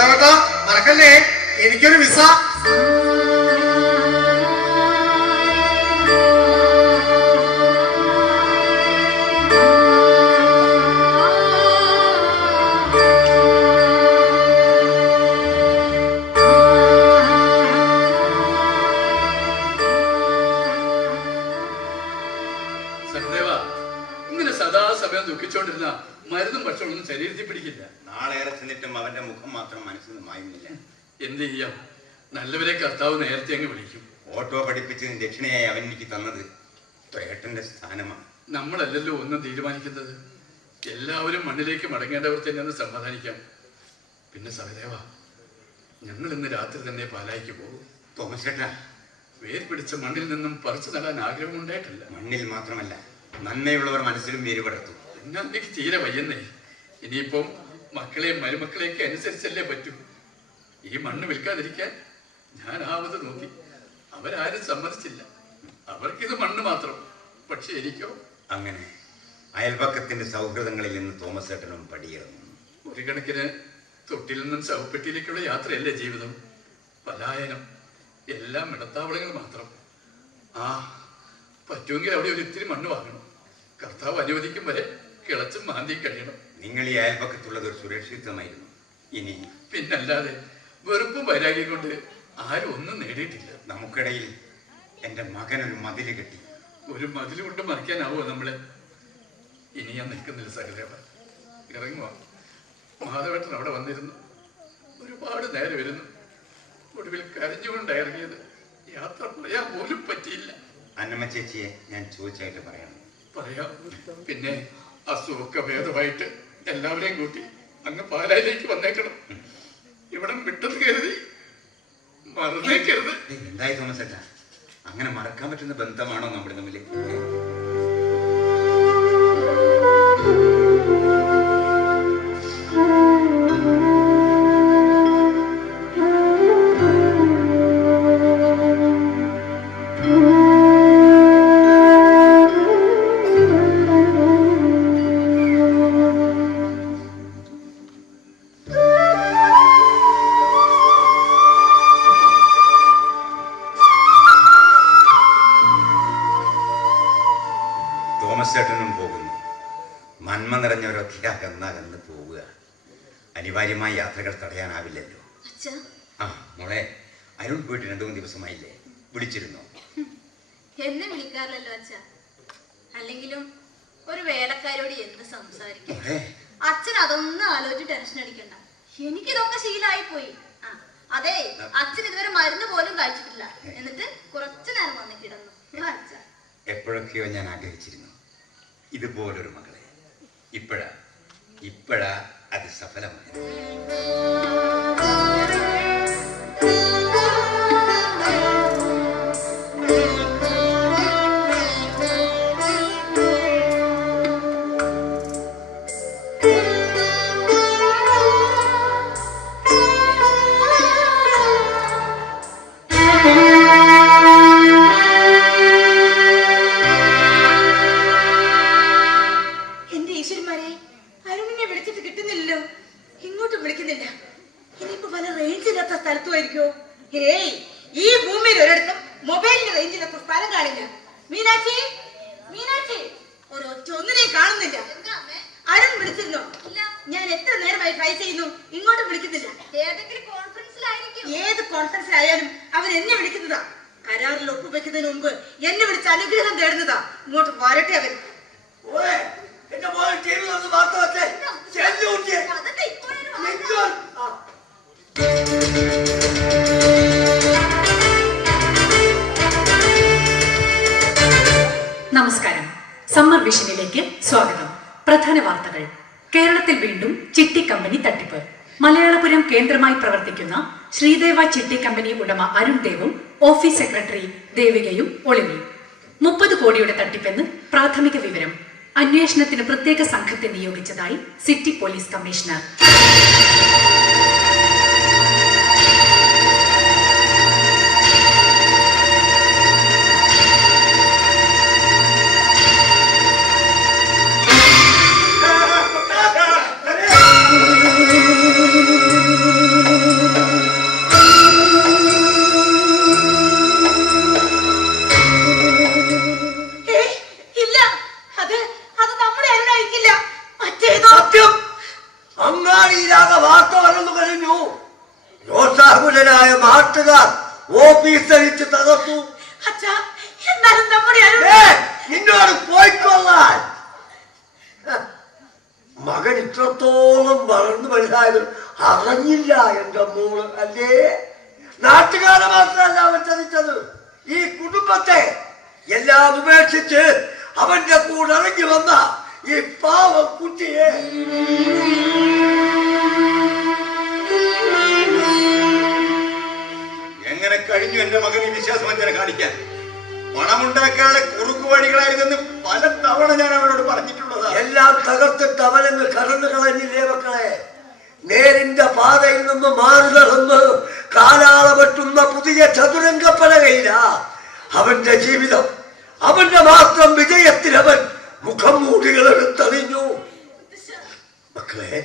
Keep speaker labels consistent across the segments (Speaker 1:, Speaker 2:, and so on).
Speaker 1: സഹദേവട്ടാ മറക്കല്ലേ? എനിക്കൊരു വിസ.
Speaker 2: സഹദേവ ഇങ്ങനെ സദാസമയം ദുഃഖിച്ചോണ്ടിരുന്ന മരുന്നും ഭക്ഷണമൊന്നും ശരീരത്തിൽ പിടിക്കില്ല.
Speaker 3: നാളേറെ ചെന്നിട്ടും അവന്റെ മുഖം മാത്രം മനസ്സിൽ നിന്ന് മായുന്നില്ല.
Speaker 2: എന്ത് ചെയ്യാം? നല്ലവരെ കർത്താവ് നേരത്തെ അങ്ങ് വിളിക്കും.
Speaker 3: ഓട്ടോ പഠിപ്പിച്ച് ദക്ഷിണയായി അവൻ എനിക്ക് തന്നത് ഏട്ടന്റെ സ്ഥാനമാണ്.
Speaker 2: നമ്മളല്ലല്ലോ ഒന്നും തീരുമാനിക്കുന്നത്. എല്ലാവരും മണ്ണിലേക്ക് മടങ്ങേണ്ടവർ തന്നെയെന്ന് സമാധാനിക്കാം. പിന്നെ സഹദേവ ഞങ്ങൾ ഇന്ന് രാത്രി തന്നെ പാലായിക്ക് പോകും.
Speaker 3: തോമസ് ചേട്ടാ
Speaker 2: വേർ പിടിച്ച മണ്ണിൽ നിന്നും പറിച്ചു നടാൻ ആഗ്രഹം ഉണ്ടായിട്ടില്ല
Speaker 3: മണ്ണിൽ മാത്രമല്ല നന്മയുള്ളവർ മനസ്സിലും വേര് പടർത്തും.
Speaker 2: എന്നാ എനിക്ക് തീരെ വയ്യന്നേ. ഇനിയിപ്പം മക്കളെയും മരുമക്കളെയൊക്കെ അനുസരിച്ചല്ലേ പറ്റൂ? ഈ മണ്ണ് വിൽക്കാതിരിക്കാൻ ഞാൻ ആവത് നോക്കി. അവരാരും സമ്മതിച്ചില്ല. അവർക്കിത് മണ്ണ് മാത്രം. പക്ഷെ എനിക്കോ?
Speaker 3: അങ്ങനെ. അയൽപക്കത്തിന്റെ സൗഹൃദങ്ങളിൽ നിന്ന് തോമസ് ഏട്ടനും പടിയിറങ്ങും
Speaker 2: ഒരു കണക്കിന് തൊട്ടിൽ നിന്നും ശവപ്പെട്ടിയിലേക്കുള്ള യാത്രയല്ലേ ജീവിതം? പലായനം. എല്ലാം ഇടത്താവളങ്ങൾ മാത്രം. ആ പറ്റുമെങ്കിൽ അവിടെ ഒരു ഇത്തിരി മണ്ണ് വാങ്ങണം. കർത്താവ് അനുവദിക്കും വരെ കിളച്ചും മാന്തി കഴിയണം.
Speaker 3: നിങ്ങൾ ഈ അയൽപക്കത്തുള്ളത് ഒരു സുരക്ഷിതമായിരുന്നു. ഇനി
Speaker 2: പിന്നല്ലാതെ വെറുപ്പും വൈരാഗ്യം കൊണ്ട് ആരും ഒന്നും നേടിയിട്ടില്ല.
Speaker 3: നമുക്കിടയിൽ എന്റെ മകൻ ഒരു മതിൽ കെട്ടി.
Speaker 2: ഒരു മതിൽ കൊണ്ട് മറിക്കാനാവോ നമ്മളെ? ഇനി ഞാൻ നിൽക്കുന്നില്ല സഹദേവ. ഇറങ്ങുക മാധവേട്ടൻ അവിടെ വന്നിരുന്നു. ഒരുപാട് നേരം വരുന്നു ഒടുവിൽ കരഞ്ഞുകൊണ്ട് ഇറങ്ങിയത്. യാത്ര പറയാൻ പോലും പറ്റിയില്ല.
Speaker 3: അന്നമ്മ ചേച്ചിയെ ഞാൻ ചോദിച്ചായിട്ട് പറയണം
Speaker 2: പറയാം. പിന്നെ അസുഖമൊക്കെ ഭേദമായിട്ട് എല്ലാവരെയും കൂട്ടി അങ്ങ് പാലായിലേക്ക് വന്നേക്കണം. ഇവിടം വിട്ടത് കരുതി മറന്നേക്കരുത്.
Speaker 3: എന്തായി തോമസ് ചേട്ടാ? അങ്ങനെ മറക്കാൻ പറ്റുന്ന ബന്ധമാണോ നമ്മുടെ തമ്മിൽ അനിവാര്യമായ യാത്രകൾ തടയാനാവില്ലല്ലോ. ആ മോളെ അരുൺ പോയിട്ട് രണ്ടു മൂന്ന് ദിവസമായില്ലേ? വിളിച്ചിരുന്നോ?
Speaker 4: എന്നെ വിളിക്കാറില്ലല്ലോ അച്ഛ. അല്ലെങ്കിലും ഒരു വേലക്കാരോട് എന്ത് സംസാരിക്കും? അച്ഛൻ അതൊന്നും ആലോചിച്ച് ടെൻഷൻ അടിക്കണ്ട. എനിക്കിതൊക്കെ ശീലായി പോയി അതെ അച്ഛൻ ഇതുവരെ മരുന്ന് പോലും കഴിച്ചിട്ടില്ല. എന്നിട്ട് കുറച്ചു നേരം വന്ന് കിടന്നു.
Speaker 3: എപ്പോഴൊക്കെയോ ഞാൻ ആഗ്രഹിച്ചിരുന്നു. ഇതുപോലൊരു മകളെ. ഇപ്പോഴാ ഇപ്പോഴാ അത് സഫലമായത്
Speaker 5: എന്റെ ഇല്ലാത്ത ഹേയ് ഏയ് ഈ ഭൂമിയിൽ ഒരിടത്തും മൊബൈലിന്റെ റേഞ്ച് ഇല്ലാത്ത സ്ഥലം കാണില്ല. മീനാക്ഷി മീനാക്ഷി. ഒരൊറ്റ ഒന്നിനെയും കാണുന്നില്ല? അരുൺ വിളിച്ചിരുന്നോ? ഞാൻ എത്ര നേരമായി ട്രൈ ചെയ്യുന്നു? ഇങ്ങോട്ട് വിളിക്കുന്നില്ല. ഏത് കോൺഫറൻസിലായാലും അവർ എന്നെ വിളിക്കുന്നതാ. കരാറിൽ ഒപ്പുവെക്കുന്നതിന് മുമ്പ് എന്നെ വിളിച്ച് അനുഗ്രഹം തേടുന്നതാ. ഇങ്ങോട്ട് വരട്ടെ അവർ
Speaker 6: ഓയ്, എന്റെ മോൻ ടിവിയിൽ ഒന്ന് വാർത്ത. വെച്ചേ.
Speaker 7: നമസ്കാരം. സമ്മർ വിഷനിലേക്ക് സ്വാഗതം. പ്രധാന വാർത്തകൾ. കേരളത്തിൽ വീണ്ടും ചിട്ടി കമ്പനി തട്ടിപ്പ്. മലയാളപുരം കേന്ദ്രമായി പ്രവർത്തിക്കുന്ന ശ്രീദേവ ചിട്ടി കമ്പനി ഉടമ അരുൺ ദേവും ഓഫീസ് സെക്രട്ടറി ദേവികയും ഒളിവിൽ മുപ്പത് കോടിയുടെ തട്ടിപ്പെന്ന് പ്രാഥമിക വിവരം. അന്വേഷണത്തിന് പ്രത്യേക സംഘത്തെ നിയോഗിച്ചതായി സിറ്റി പോലീസ് കമ്മീഷണർ.
Speaker 6: അങ്ങാടിയിലാകെ വാർത്ത വളർന്നു കഴിഞ്ഞു. രോഷാകുലനായ നാട്ടുകാർ ഓഫീസ് അഴിച്ച് തകർത്തു നിന്നോട് പോയിക്കൊള്ളാൻ. മകൻ ഇത്രത്തോളം വളർന്നു വലുതായത് അറിഞ്ഞില്ല എന്റെ മോൾ അല്ലേ? നാട്ടുകാരെ മാത്രമല്ല അവൻ ചതിച്ചത്. ഈ കുടുംബത്തെ എല്ലാം ഉപേക്ഷിച്ച് അവന്റെ കൂടെ ഇറങ്ങി വന്ന ഈ പാവ കുട്ടിയെ.
Speaker 3: എങ്ങനെ കഴിഞ്ഞു എന്റെ മകൻ ഈ വിശ്വാസവഞ്ചന കാണിക്കാൻ? പണമുണ്ടാക്കാനുള്ള കുറുക്കു വഴികളായിരുന്നെന്ന് പല തവണ ഞാൻ അവനോട് പറഞ്ഞിട്ടുള്ളതാണ്
Speaker 6: എല്ലാം തകർത്ത് അവനങ്ങ് കടന്നു കളഞ്ഞില്ലേ മക്കളെ നേരിന്റെ പാതയിൽ നിന്ന് മാറി നടന്ന് കാലാളപറ്റുന്ന പുതിയ ചതുരംഗ പലകയില അവന്റെ ജീവിതം. അവന്റെ മാത്രം വിജയത്തിൽ അവൻ മുഖം മൂടികൾ എടുത്തറിഞ്ഞു മക്കളെ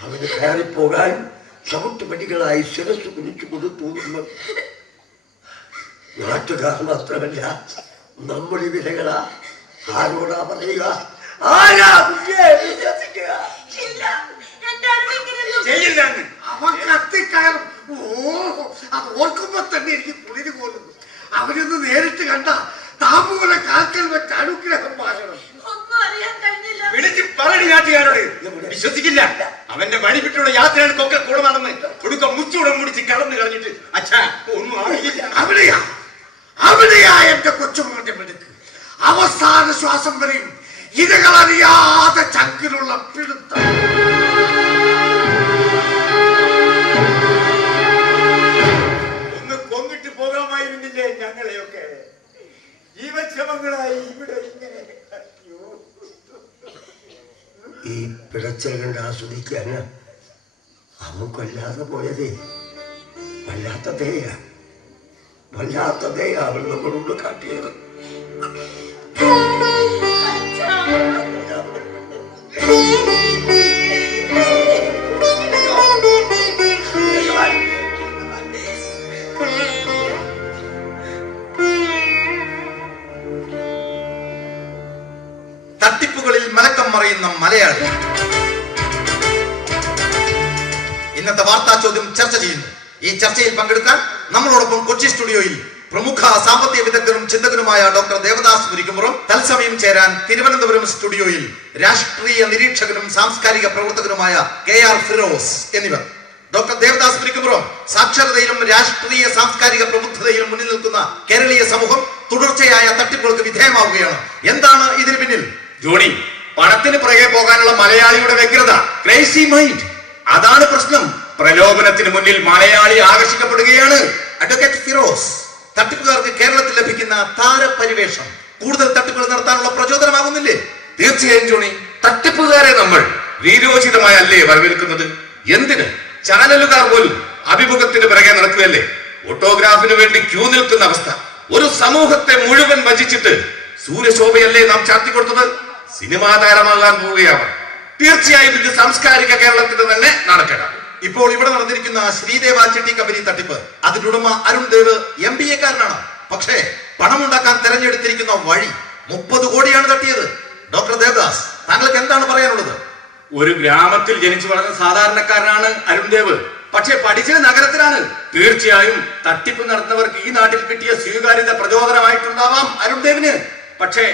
Speaker 6: അവന് കയറിപ്പോകാൻ ചവിട്ടുപടികളായി ശിരസ് കുനിച്ചു കൊടുത്തു നാട്ടുകാർ മാത്രമല്ല നമ്മുടെ വിലകളാ. ആരോടാ പറയുക? ആരാ വിശ്വസിക്കുക?
Speaker 1: അവൻ കത്തിക്കയറും ഓ അത് ഓർക്കുമ്പോ തന്നെ എനിക്ക് കുളിര് പോലുന്നു അവനൊന്ന് നേരിട്ട് കണ്ട താമ്പൂല കാൽക്കൽ വെച്ച് അനുഗ്രഹം പാകണം
Speaker 5: ഒന്നും അറിയാൻ കഴിഞ്ഞില്ല
Speaker 3: വിളിച്ച് പറയണി നാട്ടുകാരോട് വിശ്വസിക്കില്ല അവന്റെ വഴി വിട്ടുള്ള യാത്രകൾക്കൊക്കെ കൂടെ നടന്ന് കൊടുക്ക മുച്ചൂടെ മുടിച്ച് കടന്നു കളഞ്ഞിട്ട് അച്ഛാ ഒന്നും അറിയില്ല
Speaker 1: അവിടെയാ അവിടെയാ എന്റെ കൊച്ചുമോന്റെ മിടുക്ക് അവസാന ശ്വാസം വരെയും ഇരകളറിയാതെ ചങ്കിലുള്ള പിടുത്തം.
Speaker 3: ഒന്ന് കൊന്നിട്ട് പോകാമായിരുന്നില്ലേ ഞങ്ങളെയൊക്കെ? ജീവക്ഷമങ്ങളായി ഇവിടെ ഇങ്ങനെ.
Speaker 6: ഈ പിടച്ചൽ കണ്ട് ആസ്വദിക്കാൻ അവൻ കൊല്ലാതെ പോയതേ. വല്ലാത്ത ദയ വല്ലാത്ത ദയ അവൻ നമ്മളോട് കാട്ടിയത്.
Speaker 8: തട്ടിപ്പുകളിൽ മലക്കം മറയുന്ന മലയാളി. ഇന്നത്തെ വാർത്താ ചോദ്യം ചർച്ച ചെയ്യുന്നു. ഈ ചർച്ചയിൽ പങ്കെടുക്കാൻ നമ്മളോടൊപ്പം കൊച്ചി സ്റ്റുഡിയോയിൽ പ്രമുഖ സാമ്പത്തിക വിദഗ്ധരും ചിന്തകനുമായ ഡോക്ടർ ദേവദാസ് മുരിക്കുമുറം തത്സമയം ചേരാൻ തിരുവനന്തപുരം സ്റ്റുഡിയോയിൽ രാഷ്ട്രീയ നിരീക്ഷകനും സാംസ്കാരിക പ്രവർത്തകനുമായ കെ ആർ ഫിറോസ് എന്നിവർ. ഡോക്ടർ ദേവദാസ് മുരിക്കുമുറം സാക്ഷരതയിലും രാഷ്ട്രീയ സാംസ്കാരിക പ്രബുദ്ധതയിലും മുന്നിൽ നിൽക്കുന്ന കേരളീയ സമൂഹം തുടർച്ചയായ തട്ടിപ്പുകൾക്ക് വിധേയമാവുകയാണ്. എന്താണ് ഇതിന് പിന്നിൽ?
Speaker 3: ജോണി പണത്തിന് പുറകെ പോകാനുള്ള മലയാളിയുടെ വ്യഗ്രത ക്രൈസി മൈൻഡ് അതാണ് പ്രശ്നം. പ്രലോഭനത്തിന് മുന്നിൽ മലയാളി ആകർഷിക്കപ്പെടുകയാണ്.
Speaker 8: അഡ്വക്കേറ്റ് ഫിറോസ് തട്ടിപ്പുകാർക്ക് കേരളത്തിൽ ലഭിക്കുന്ന താരപരിവേഷം. കൂടുതൽ തട്ടിപ്പുകൾ നടത്താനുള്ള പ്രചോദനമാകുന്നില്ലേ?
Speaker 9: തീർച്ചയായും ജോണി. തട്ടിപ്പുകാരെ നമ്മൾ വീരോചിതമായല്ലേ വരവേൽക്കുന്നത്? എന്തിന്? ചാനലുകാർ പോലും അഭിമുഖത്തിന് പിറകെ നടക്കുകയല്ലേ? ഓട്ടോഗ്രാഫിന് വേണ്ടി ക്യൂ നിൽക്കുന്ന അവസ്ഥ. ഒരു സമൂഹത്തെ മുഴുവൻ വഞ്ചിച്ചിട്ട് സൂര്യശോഭയല്ലേ നാം ചാർത്തി കൊടുത്തത്? സിനിമാ താരമാകാൻ പോവുകയാണ്. തീർച്ചയായും ഇത് സാംസ്കാരിക കേരളത്തിന്റെ തന്നെ നാണക്കേടാണ്.
Speaker 8: ഇപ്പോൾ ഇവിടെ നടന്നിരിക്കുന്ന ശ്രീദേവ ചെട്ടി കമ്പനി തട്ടിപ്പ്. അതിന്റെ ഉടമ അരുൺ ദേവ് എം ബി എക്കാരനാണ്. പക്ഷേ പണമുണ്ടാക്കാൻ തെരഞ്ഞെടുത്തിരിക്കുന്ന വഴി മുപ്പത് കോടിയാണ് തട്ടിയത്. ഡോക്ടർ ദേവദാസ് താങ്കൾക്ക് എന്താണ് പറയാനുള്ളത്?
Speaker 9: ഒരു ഗ്രാമത്തിൽ ജനിച്ചു വളർന്ന സാധാരണക്കാരനാണ് അരുൺദേവ് പക്ഷെ പഠിച്ചത് നഗരത്തിലാണ്. തീർച്ചയായും തട്ടിപ്പ് നടത്തുന്നവർക്ക് ഈ നാട്ടിൽ കിട്ടിയ സ്വീകാര്യത പ്രചോദനമായിട്ടുണ്ടാവാം അരുൺദേവിന് പക്ഷേ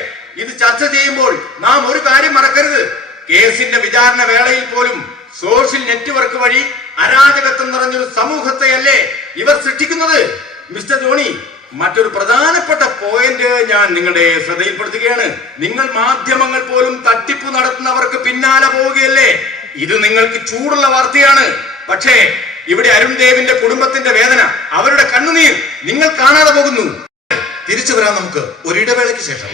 Speaker 9: ഇത് ചർച്ച ചെയ്യുമ്പോൾ നാം ഒരു കാര്യം മറക്കരുത്. കേസിന്റെ വിചാരണ വേളയിൽ പോലും സോഷ്യൽ നെറ്റ്വർക്ക് വഴി അരാജകത്വം നിറഞ്ഞൊരു സമൂഹത്തെയല്ലേ ഇവർ സൃഷ്ടിക്കുന്നത്? മിസ്റ്റർ ജോണി മറ്റൊരു പ്രധാനപ്പെട്ട പോയിന്റ് ഞാൻ നിങ്ങളുടെ ശ്രദ്ധയിൽപ്പെടുത്തുകയാണ്. നിങ്ങൾ മാധ്യമങ്ങൾ പോലും തട്ടിപ്പ് നടത്തുന്നവർക്ക് പിന്നാലെ പോവുകയല്ലേ? ഇത് നിങ്ങൾക്ക് ചൂടുള്ള വാർത്തയാണ്. പക്ഷേ ഇവിടെ അരുൺ ദേവിന്റെ കുടുംബത്തിന്റെ വേദന അവരുടെ കണ്ണുനീർ നിങ്ങൾ കാണാതെ പോകുന്നു.
Speaker 8: തിരിച്ചു വരാം നമുക്ക് ഒരു ഇടവേളയ്ക്ക് ശേഷം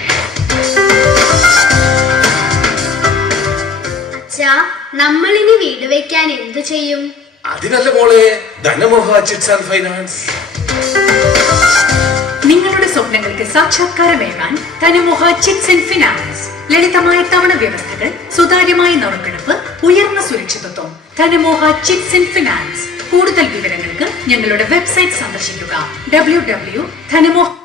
Speaker 10: നമ്മളിനി വീട് വെക്കാൻ എന്തു ചെയ്യും?
Speaker 9: അതിനല്ല മോളെ ധനമോഹ ചിറ്റ്സ് ആൻഡ് ഫൈനാൻസ്.
Speaker 7: നിങ്ങളുടെ സ്വപ്നങ്ങൾക്ക് സാക്ഷാത്കാരമേകാൻ ധനമോഹ ചിറ്റ്സ് ആൻഡ് ഫിനാൻസ്. ലളിതമായ തവണ വ്യവസ്ഥകൾ സുതാര്യമായ നറുക്കെടുപ്പ് ഉയർന്ന സുരക്ഷിതത്വം. Dhanamoha chits and finance. കൂടുതൽ വിവരങ്ങൾക്ക് ഞങ്ങളുടെ വെബ്സൈറ്റ് സന്ദർശിക്കുക. W W ധനമോഹ